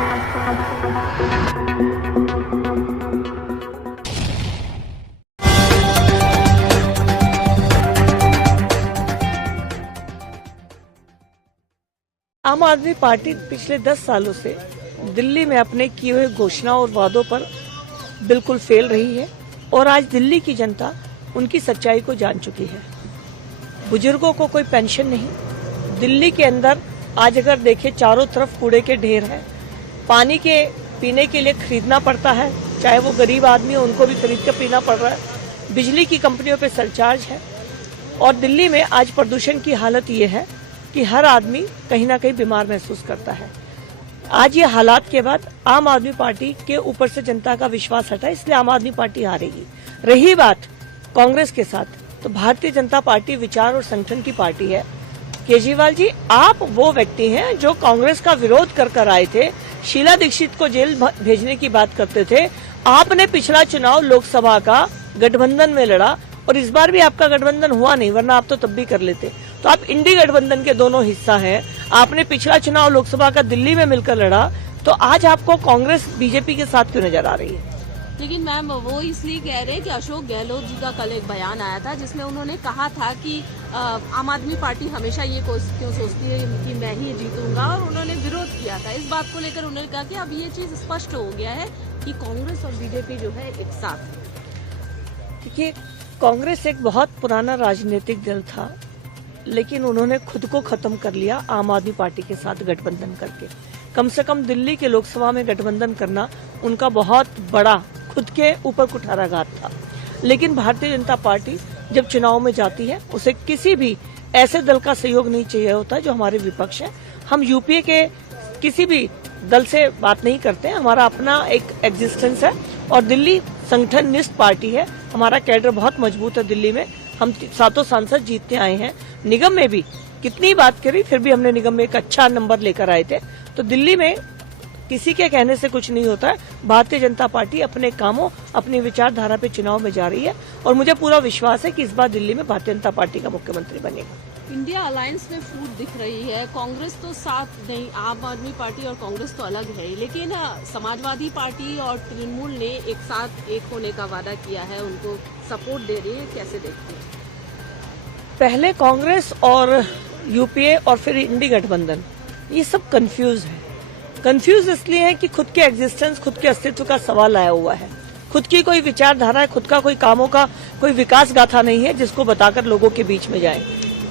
आम आदमी पार्टी पिछले 10 सालों से दिल्ली में अपने किए हुए घोषणाओं और वादों पर बिल्कुल फेल रही है और आज दिल्ली की जनता उनकी सच्चाई को जान चुकी है। बुजुर्गों को कोई पेंशन नहीं। दिल्ली के अंदर आज अगर देखें चारों तरफ कूड़े के ढेर हैं। पानी के पीने के लिए खरीदना पड़ता है, चाहे वो गरीब आदमी हो उनको भी खरीद कर पीना पड़ रहा है। बिजली की कंपनियों पे सरचार्ज है और दिल्ली में आज प्रदूषण की हालत ये है कि हर आदमी कहीं ना कहीं बीमार महसूस करता है। आज ये हालात के बाद आम आदमी पार्टी के ऊपर से जनता का विश्वास हटा, इसलिए आम आदमी पार्टी हारेगी। रही बात कांग्रेस के साथ, तो भारतीय जनता पार्टी विचार और संगठन की पार्टी है। केजरीवाल जी, आप वो व्यक्ति हैं जो कांग्रेस का विरोध कर आए थे, शीला दीक्षित को जेल भेजने की बात करते थे। आपने पिछला चुनाव लोकसभा का गठबंधन में लड़ा और इस बार भी आपका गठबंधन हुआ नहीं, वरना आप तो तब भी कर लेते। तो आप इंडी गठबंधन के दोनों हिस्सा हैं। आपने पिछला चुनाव लोकसभा का दिल्ली में मिलकर लड़ा, तो आज आपको कांग्रेस बीजेपी के साथ क्यों नजर आ रही है? लेकिन मैम, वो इसलिए कह रहे हैं कि अशोक गहलोत जी का कल एक बयान आया था जिसमें उन्होंने कहा था कि आम आदमी पार्टी हमेशा ये क्यों सोचती है कि मैं ही जीतूंगा, और उन्होंने विरोध किया था। इस बात को लेकर उन्होंने कहा कि अब ये चीज स्पष्ट हो गया है कि कांग्रेस और बीजेपी जो है एक साथ। देखिए, कांग्रेस एक बहुत पुराना राजनीतिक दल था, लेकिन उन्होंने खुद को खत्म कर लिया आम आदमी पार्टी के साथ गठबंधन करके। कम से कम दिल्ली के लोकसभा में गठबंधन करना उनका बहुत बड़ा खुद के ऊपर कुठाराघात था। लेकिन भारतीय जनता पार्टी जब चुनाव में जाती है, उसे किसी भी ऐसे दल का सहयोग नहीं चाहिए होता जो हमारे विपक्ष है। हम यूपीए के किसी भी दल से बात नहीं करते हैं, हमारा अपना एक एग्जिस्टेंस है और दिल्ली संगठननिष्ठ पार्टी है। हमारा कैडर बहुत मजबूत है दिल्ली में। हम 7 सांसद जीतते आए हैं। निगम में भी कितनी बात करी, फिर भी हमने निगम में एक अच्छा नंबर लेकर आए थे। तो दिल्ली में किसी के कहने से कुछ नहीं होता है। भारतीय जनता पार्टी अपने कामों, अपनी विचारधारा पे चुनाव में जा रही है और मुझे पूरा विश्वास है कि इस बार दिल्ली में भारतीय जनता पार्टी का मुख्यमंत्री बनेगा। इंडिया अलायंस में फूट दिख रही है। कांग्रेस तो साथ नहीं, आम आदमी पार्टी और कांग्रेस तो अलग है, लेकिन समाजवादी पार्टी और तृणमूल ने एक साथ एक होने का वादा किया है, उनको सपोर्ट दे रही है। कैसे देखती है? पहले कांग्रेस और यूपीए और फिर इंडी गठबंधन, ये सब कंफ्यूज है। कंफ्यूज इसलिए है कि खुद के एग्जिस्टेंस, खुद के अस्तित्व का सवाल आया हुआ है। खुद की कोई विचारधारा है, खुद का कोई कामों का कोई विकास गाथा नहीं है जिसको बताकर लोगों के बीच में जाए।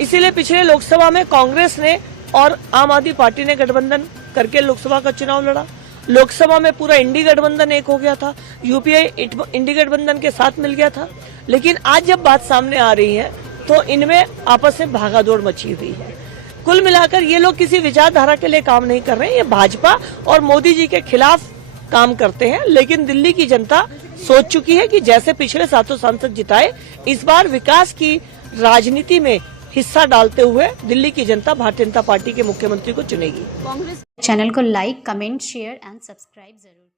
इसीलिए पिछले लोकसभा में कांग्रेस ने और आम आदमी पार्टी ने गठबंधन करके लोकसभा का चुनाव लड़ा। लोकसभा में पूरा इंडी गठबंधन एक हो गया था, यूपीए इंडी गठबंधन के साथ मिल गया था। लेकिन आज जब बात सामने आ रही है तो इनमें आपस में भागादौड़ मची हुई है। कुल मिलाकर ये लोग किसी विचारधारा के लिए काम नहीं कर रहे हैं, ये भाजपा और मोदी जी के खिलाफ काम करते हैं। लेकिन दिल्ली की जनता सोच चुकी है कि जैसे पिछले 7 सांसद जिताए, इस बार विकास की राजनीति में हिस्सा डालते हुए दिल्ली की जनता भारतीय जनता पार्टी के मुख्यमंत्री को चुनेगी। कांग्रेस चैनल को like, comment, share and subscribe जरूर।